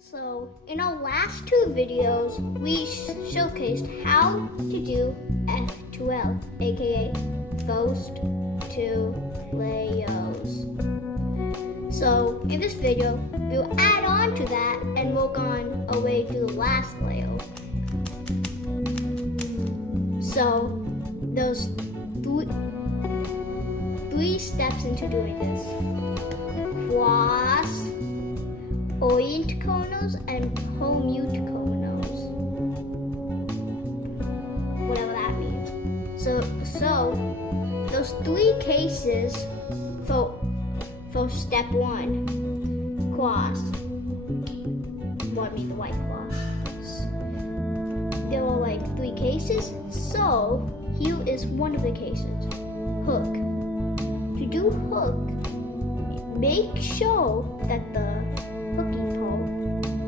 So in our last two videos, we showcased how to do F to L, aka first two layers. So in this video, we'll add on to that and work on our way to the last layer. So there's three steps into doing this: cross, orient corners, and permute corners, whatever that means. So those three cases for step one, cross. Well, I mean the white cross. There are like three cases. So here is one of the cases: hook. To do hook, make sure that the hooking pole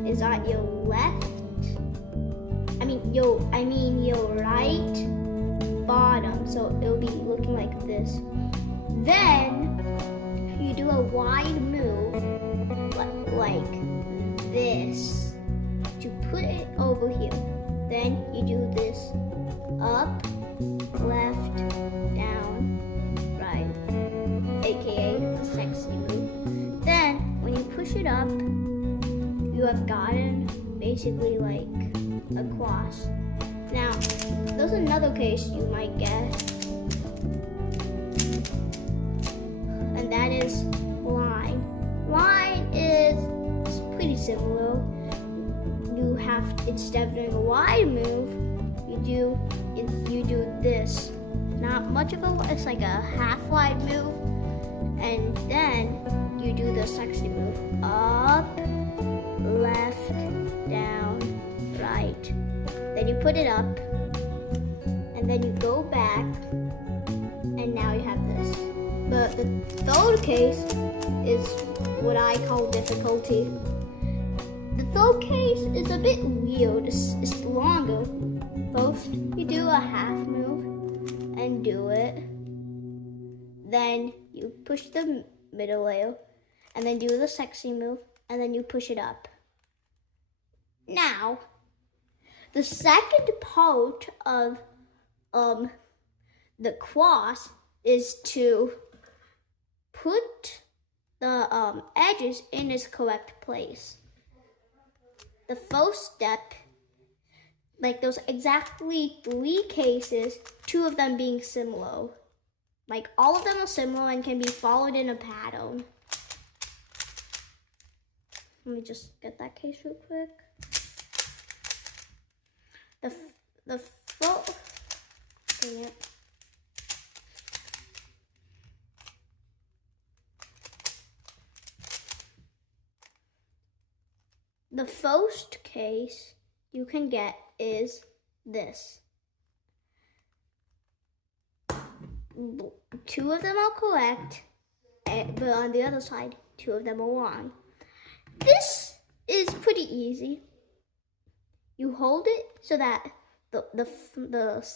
is on your left. I mean your right bottom. So it'll be looking like this. Then you do a wide move like this to put it over here. Then you do this up, left, down, right, aka the sexy move. Then when you push it up, you have gotten basically like a cross. Now, there's another case you might get, and that is line. Line is pretty similar. You have, instead of doing a wide move, you do this. Not much of a, it's like a half wide move, and then you do the sexy move: up, left, down, right. Then you put it up, and then you go back, and now you have this. But the third case is what I call difficulty. The third case is a bit weird. It's longer. First, you do a half move and do it. Then you push the middle layer, and then do the sexy move, and then you push it up. Now, the second part of the cross is to put the edges in its correct place. The first step, like those exactly three cases, two of them being similar. Like all of them are similar and can be followed in a pattern. Let me just get that case real quick. The first case you can get is this. Two of them are correct, but on the other side, two of them are wrong. This is pretty easy. You hold it so that the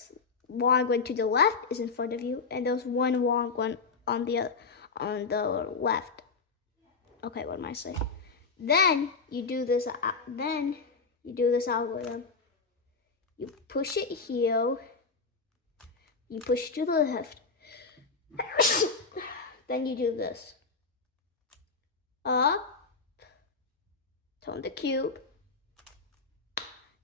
wrong one to the left is in front of you, and there's one wrong one on the left. Okay, what am I saying? Then you do this. Then you do this algorithm. You push it here. You push to the left. Then you do this. Up. Turn the cube.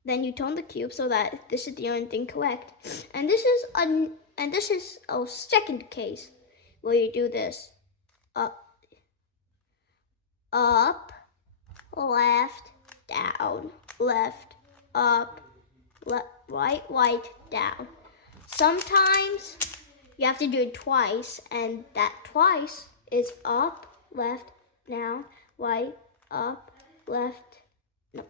Then you turn the cube so that this is the only thing correct. And this is a second case where you do this. Up, left, down, left, up, right, down. Sometimes you have to do it twice, and that twice is up, left, down, right, up, left, no.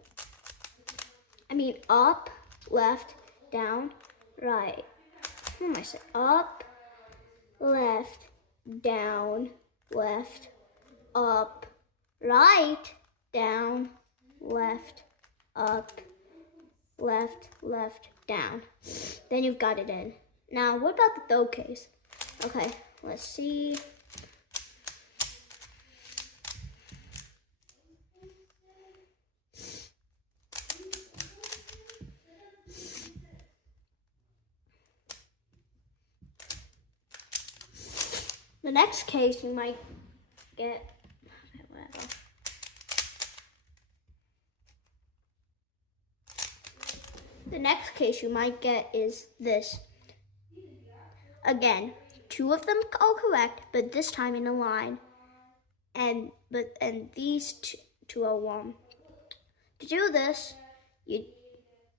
I mean up, left, down, right. What am I saying? Up, left, down, left, up, right, down, left, up, left, down. Then you've got it in. Now, what about the third case? Okay, let's see. next case you might get, whatever. The next case you might get is this. Again, 2 of them are correct, but this time in a line. And these two are wrong. To do this,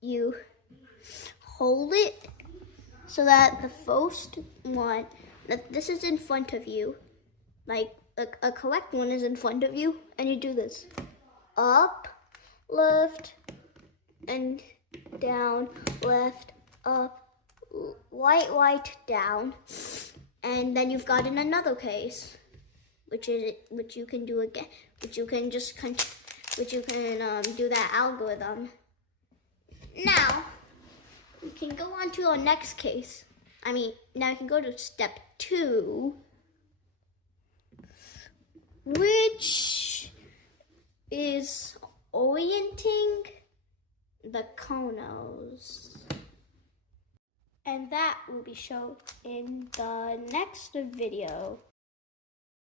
you hold it so that the first one, that this is in front of you, like a correct one is in front of you, and you do this. Up, left, and down, left, up, right, down. And then you've got in another case, which you can do again, which you can do that algorithm. Now, we can go on to our next case. Now we can go to step 2, which is orienting the conos. And that will be shown in the next video.